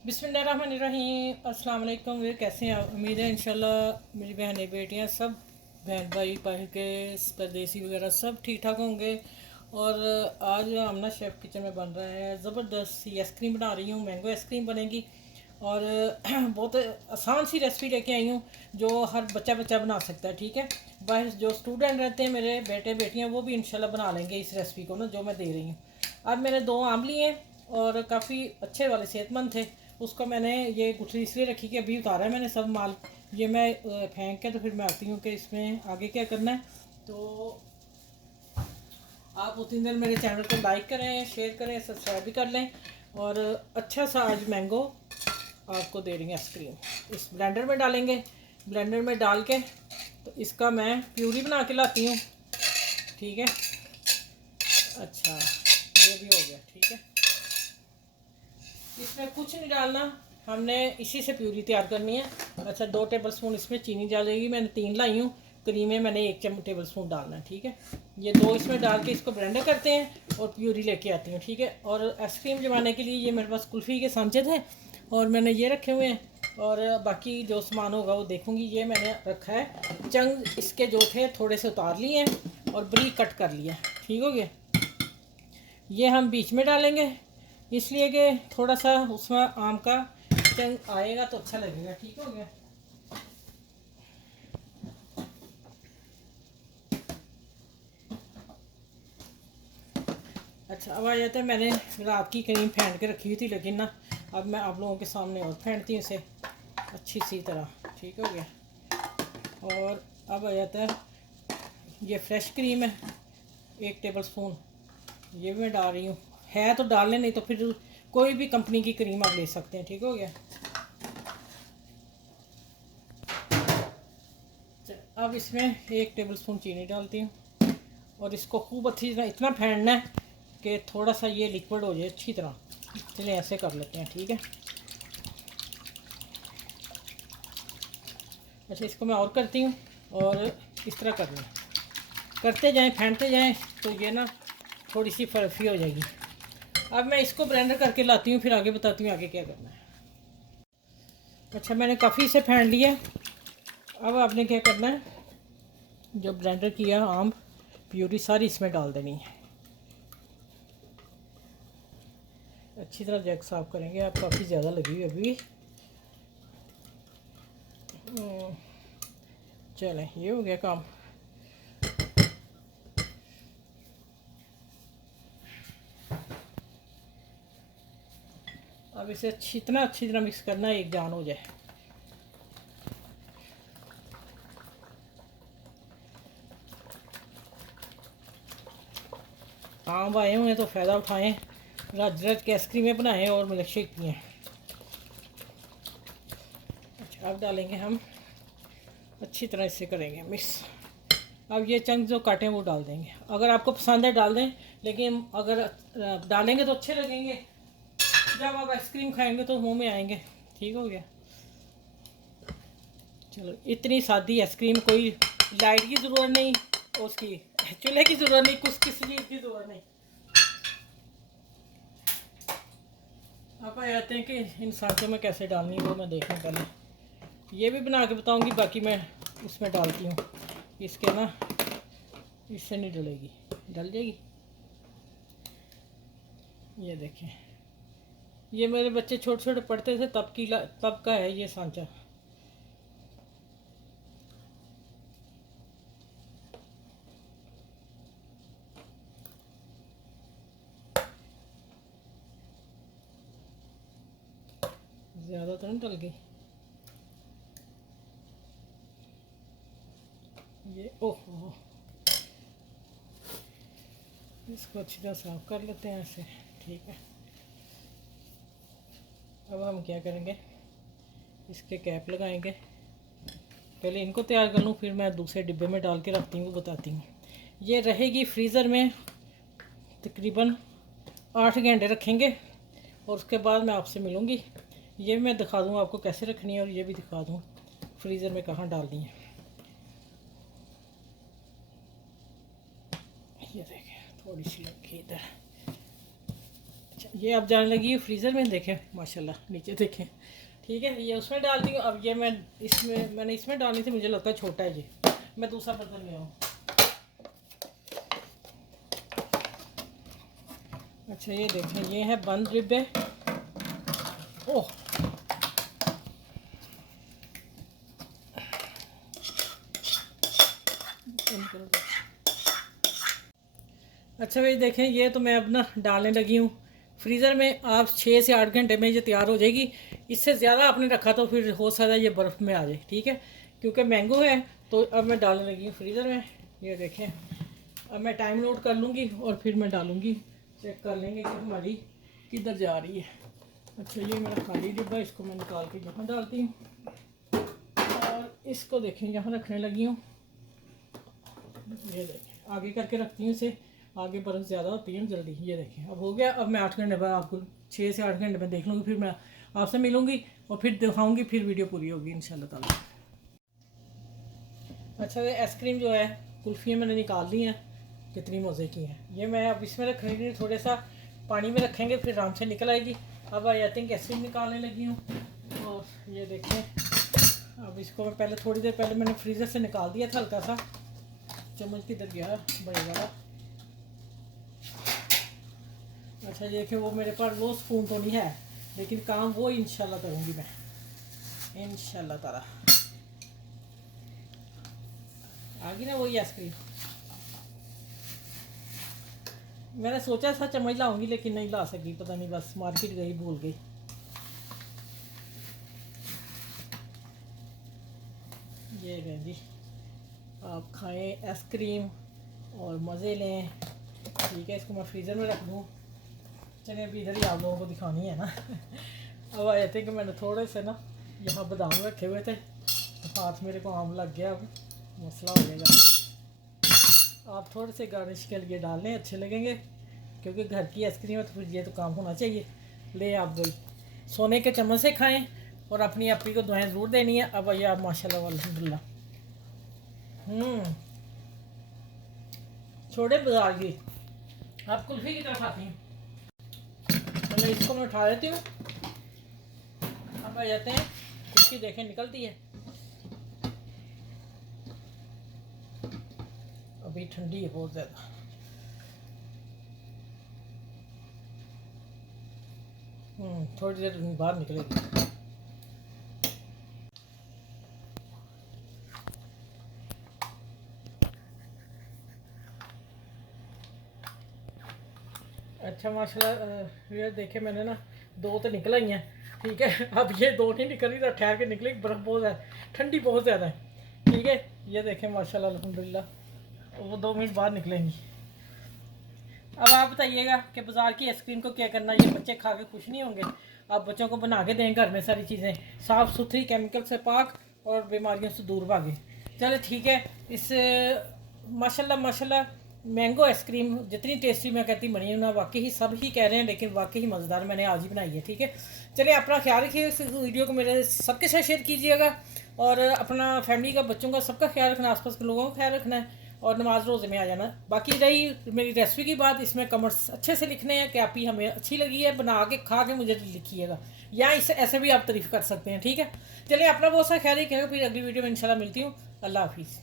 बिस्मिल्लाहिर्रहमानिर्रहीम। अस्सलाम वालेकुम। वे कैसे हैं आप? उम्मीद है इंशाल्लाह मेरी बहनें बेटियां सब बहन भाई भाई के परदेसी वगैरह सब ठीक ठाक होंगे। और आज आमना शेफ़ किचन में बन रहा है ज़बरदस्त सी आइसक्रीम बना रही हूँ। मैंगो आइसक्रीम बनेगी और बहुत आसान सी रेसिपी लेके आई हूँ जो हर बच्चा बच्चा बना सकता है। ठीक है, बाहर जो स्टूडेंट रहते हैं मेरे बेटे बेटियाँ वो भी इंशाल्लाह बना लेंगे इस रेसिपी को ना जो मैं दे रही हूँ। अब मैंने 2 आम लिए और काफ़ी अच्छे वाले सेहतमंद थे। उसको मैंने ये गुठली इसलिए रखी कि अभी उतारा है मैंने सब माल। ये मैं फेंक के तो फिर मैं आती हूँ कि इसमें आगे क्या करना है। तो आप उतनी देर मेरे चैनल को लाइक करें, शेयर करें, सब्सक्राइब भी कर लें। और अच्छा सा आज मैंगो आपको दे देंगे आइसक्रीम। इस ब्लेंडर में डालेंगे, ब्लेंडर में डाल के तो इसका मैं प्यूरी बना के लाती हूँ। ठीक है, अच्छा ये भी हो गया। ठीक है, इसमें कुछ नहीं डालना, हमने इसी से प्यूरी तैयार करनी है। अच्छा 2 टेबल स्पून इसमें चीनी डालेगी, मैंने 3 लाई हूँ। क्रीम में मैंने 1 टेबल स्पून डालना है। ठीक है, ये 2 इसमें डाल के इसको ब्लेंडर करते हैं और प्यूरी लेके आती हूँ। ठीक है, और आइसक्रीम जमाने के लिए ये मेरे पास कुल्फ़ी के सांचे थे और मैंने ये रखे हुए हैं। और बाकी जो सामान होगा वो देखूँगी। ये मैंने रखा है, चंग इसके जो थे थोड़े से उतार लिए हैं और बरीक कट कर लिया। ठीक हो गया, ये हम बीच में डालेंगे इसलिए कि थोड़ा सा उसमें आम का चंग आएगा तो अच्छा लगेगा। ठीक हो गया, अच्छा अब आ जाता है। मैंने रात की क्रीम फेंट के रखी हुई थी लेकिन ना अब मैं आप लोगों के सामने और फेंटती हूँ इसे अच्छी सी तरह। ठीक हो गया, और अब आ जाता है ये फ्रेश क्रीम है 1 टेबल स्पून, ये भी मैं डाल रही हूँ। है तो डाल लें, नहीं तो फिर कोई भी कंपनी की क्रीम आप ले सकते हैं। ठीक हो गया, अब इसमें 1 टेबल स्पून चीनी डालती हूँ और इसको खूब अच्छी तरह इतना फेंटना है कि थोड़ा सा ये लिक्विड हो जाए अच्छी तरह। चलिए ऐसे कर लेते हैं। ठीक है, अच्छा इसको मैं और करती हूँ और इस तरह करना करते जाएं फेंटते जाएं तो ये ना थोड़ी सी फर्फी हो जाएगी। अब मैं इसको ब्लेंडर करके लाती हूँ, फिर आगे बताती हूँ आगे क्या करना है। अच्छा मैंने काफ़ी इसे फेंट लिया। अब आपने क्या करना है, जो ब्लेंडर किया आम प्यूरी सारी इसमें डाल देनी है। अच्छी तरह जग साफ करेंगे, आप काफ़ी ज़्यादा लगी हुई अभी। चलें ये हो गया काम। अब इसे अच्छी तरह मिक्स करना है, एक जान हो जाए। आम आए हुए हैं तो फ़ायदा उठाएं, रज रज के आइसक्रीमें बनाएं और मिल्क शेक पिएँ। अच्छा अब डालेंगे हम, अच्छी तरह इसे करेंगे मिक्स। अब ये चंक जो काटे हैं वो डाल देंगे, अगर आपको पसंद है डाल दें, लेकिन अगर डालेंगे तो अच्छे लगेंगे, जब आप आइसक्रीम खाएंगे तो मुंह में आएंगे। ठीक हो गया, चलो इतनी सादी आइसक्रीम, कोई लाइट की ज़रूरत नहीं, उसकी चूल्हे की ज़रूरत नहीं, कुछ किसी चीज़ की ज़रूरत नहीं। आप आ जाते हैं कि इन सांचों में कैसे डालनी है वो मैं देखूँ पहले। ये भी बना के बताऊँगी, बाकी मैं उसमें डालती हूँ इसके ना, इससे नहीं डलेगी, डल जाएगी। ये देखें, ये मेरे बच्चे छोटे छोटे पढ़ते थे तब का है ये सांचा। ज़्यादा तो नहीं डल गई ये, ओह इसको अच्छी तरह साफ कर लेते हैं ऐसे। ठीक है, अब हम क्या करेंगे, इसके कैप लगाएंगे। पहले इनको तैयार कर लूँ फिर मैं दूसरे डिब्बे में डाल के रखती हूँ, बताती हूँ। ये रहेगी फ्रीज़र में तकरीबन 8 घंटे रखेंगे और उसके बाद मैं आपसे मिलूँगी। ये भी मैं दिखा दूँ आपको कैसे रखनी है और ये भी दिखा दूँ फ्रीज़र में कहाँ डालनी है। ये देखें थोड़ी सी रखी इधर। अच्छा ये अब जाने लगी है फ्रीज़र में, देखें माशाल्लाह नीचे देखें। ठीक है, ये उसमें डालती हूँ। अब ये मैंने इसमें डालनी थी, मुझे लगता है छोटा है जी। मैं दूसरा बर्तन ले आऊँ। अच्छा ये देखें, ये है बंद डिब्बे। ओह अच्छा भाई देखें, ये तो मैं अब ना डालने लगी हूँ फ्रीज़र में। आप 6 से 8 घंटे में ये तैयार हो जाएगी। इससे ज़्यादा आपने रखा तो फिर हो सकता है ये बर्फ़ में आ जाए। ठीक है, क्योंकि मैंगो है तो अब मैं डालने लगी हूँ फ्रीज़र में। ये देखें, अब मैं टाइम नोट कर लूँगी और फिर मैं डालूँगी। चेक कर लेंगे कि हमारी किधर जा रही है। अच्छा ये मेरा खाली डिब्बा, इसको मैं निकाल के यहाँ डालती हूँ और इसको देखें यहाँ रखने लगी हूँ। ये देखें आगे करके रखती हूँ इसे, आगे बर्फ़ ज़्यादा होती है जल्दी। ये देखें अब हो गया। अब मैं 8 घंटे बाद आपको 6 से 8 घंटे में देख लूँगी, फिर मैं आपसे मिलूँगी और फिर दिखाऊँगी, फिर वीडियो पूरी होगी इंशाल्लाह ताला। अच्छा ये आइसक्रीम जो है कुल्फ़ियाँ मैंने निकाल ली हैं, कितनी मज़े की हैं। ये मैं अब इसमें रखेंगे, थोड़ा सा पानी में रखेंगे फिर आराम से निकल आएगी। अब आई थिंक आइसक्रीम निकालने लगी हूँ और ये देखें अब इसको मैं पहले थोड़ी देर पहले मैंने फ्रीज़र से निकाल दिया था हल्का सा। चम्मच किधर गया बड़े वाला। अच्छा देखिए वो मेरे पास वो स्पून तो नहीं है, लेकिन काम वो इंशाल्लाह करूँगी मैं इंशाल्लाह ताला। आ गई ना वही आइसक्रीम। मैंने सोचा था चम्मच लाऊंगी लेकिन नहीं ला सकी, पता नहीं बस मार्केट गई भूल गई। ये गए जी, आप खाएं आइसक्रीम और मज़े लें। ठीक है, इसको मैं फ्रीज़र में रख दूँ। चलिए अभी इधर ही आप लोगों को दिखानी है ना। अब आए थे कि मैंने थोड़े से ना यहाँ बादाम रखे हुए थे तो हाथ मेरे को आम लग गया, अब मसला हो जाएगा। आप थोड़े से गार्निश के लिए डाल लें, अच्छे लगेंगे, क्योंकि घर की आइसक्रीम है तो फिर ये तो काम होना चाहिए। ले आप भाई सोने के चम्मच से खाएं और अपनी अपनी को दुआएं ज़रूर देनी है। अब आइए आप माशाल्लाह अल्हम्दुलिल्लाह। छोड़े बाजार की, आप कुल्फ़ी की तरफ आती हैं। तो इसको मैं उठा लेती हूँ। अब आ जाते हैं, इसकी देखें निकलती है, अभी ठंडी है बहुत ज़्यादा। थोड़ी देर बाहर निकलेगी। अच्छा माशाल्लाह ये देखे मैंने ना 2 तो निकल आई हैं। ठीक है, अब ये 2 नहीं निकल रही तो ठहर के निकलेगी, बर्फ़ बहुत है, ठंडी बहुत ज़्यादा है। ठीक है, ये देखें माशाल्लाह अल्हम्दुलिल्लाह वो 2 मिनट बाद निकलेंगी। अब आप बताइएगा कि बाज़ार की आइसक्रीम को क्या करना, ये बच्चे खा के खुश नहीं होंगे। आप बच्चों को बना के दें घर में सारी चीज़ें साफ़ सुथरी, केमिकल से पाक और बीमारियों से दूर भागे। चलो ठीक है, इस माशाल्लाह माशाल्लाह मैंगो आइसक्रीम जितनी टेस्टी मैं कहती बनी है ना, वाकई ही सब ही कह रहे हैं, लेकिन वाकई ही मज़ेदार मैंने आज ही बनाई है। ठीक है, चलिए अपना ख्याल रखिए, इस वीडियो को मेरे सबके साथ शेयर कीजिएगा और अपना फैमिली का, बच्चों का, सबका ख्याल रखना, आसपास के लोगों का ख्याल रखना है और नमाज रोज़े में आ जाना। बाकी रही मेरी रेसिपी की बात, इसमें कमेंट्स अच्छे से लिखने हैं कि आप ही हमें अच्छी लगी है, बना के खा के मुझे लिखिएगा, या इसे ऐसे भी आप तारीफ़ कर सकते हैं। ठीक है, चलिए अपना बहुत सा ख्याल रखिएगा, फिर अगली वीडियो में इंशाल्लाह मिलती हूँ। अल्लाह हाफिज़।